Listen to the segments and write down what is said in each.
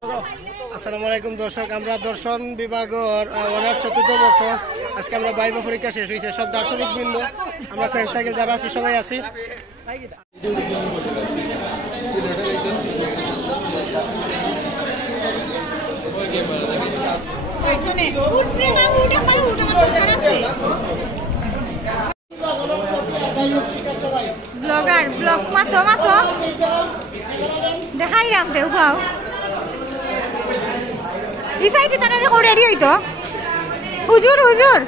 আসসালামু আলাইকুম দর্শক, আমরা দর্শন বিভাগের অনার্স ৪র্থ বর্ষ। আজকে আমরা বাইবা পরীক্ষা শেষ হয়েছে। সব দার্শনিক বৃন্দ, আমরা ফ্রেন্ড সাইকেল যারা আছি সবাই আছি। ব্লগার ব্লগ মাথো মাথো দেখাই রাম দেও গাও এই সাইডে তারা রেডি হইতো হুজুর হুজুর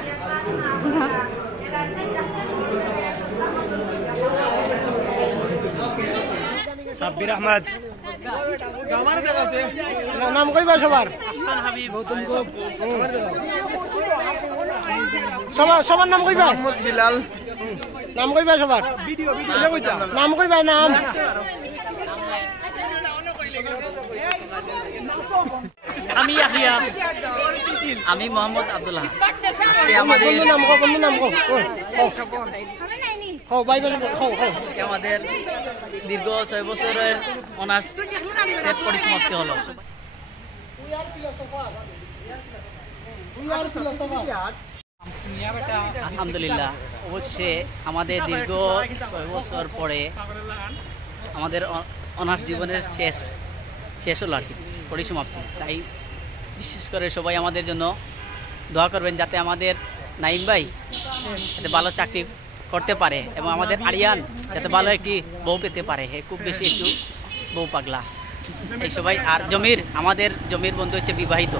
সাব্বির আহমদ নাম কইবা সবার? সবার নাম কইবা? বিলাল নাম কইবা সবার? নাম কইবা? নাম আমি ইয়াহিয়া, আমি মোহাম্মদ আব্দুল্লাহ। আজকে আমাদের আজকে আমাদের দীর্ঘ 6 বছরের অনার্স সেট পরিসমাপ্তি হলো। আলহামদুলিল্লাহ, অবশ্যই আমাদের দীর্ঘ 6 বছর পরে আমাদের অনার্স জীবনের শেষ হলো আর কি, পরিসমাপ্তি। তাই বিশেষ করে সবাই আমাদের জন্য দোয়া করবেন, যাতে আমাদের নাইম ভাই যাতে ভালো চাকরি করতে পারে এবং আমাদের আরিয়ান যাতে ভালো একটি বউ পেতে পারে। খুব বেশি একটু বউ পাগলা এই সবাই। আর আমাদের জমির বন্ধু হচ্ছে বিবাহিত,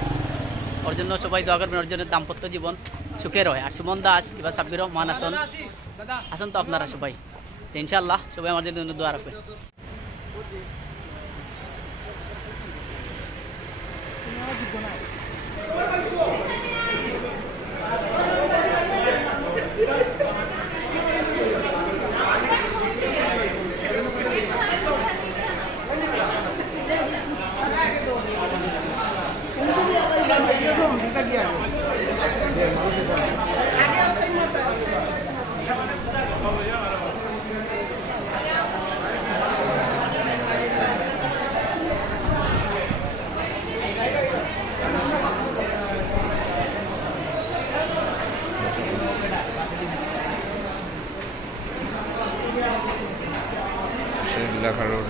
ওর জন্য সবাই দোয়া করবেন, ওর জন্য দাম্পত্য জীবন সুখের হয়। আর সুমন দাস এবার সাব্বির রহমান আসুন তো আপনারা সবাই, ইনশাআল্লাহ সবাই আমাদের জন্য দোয়া রাখবেন। লেখা রোড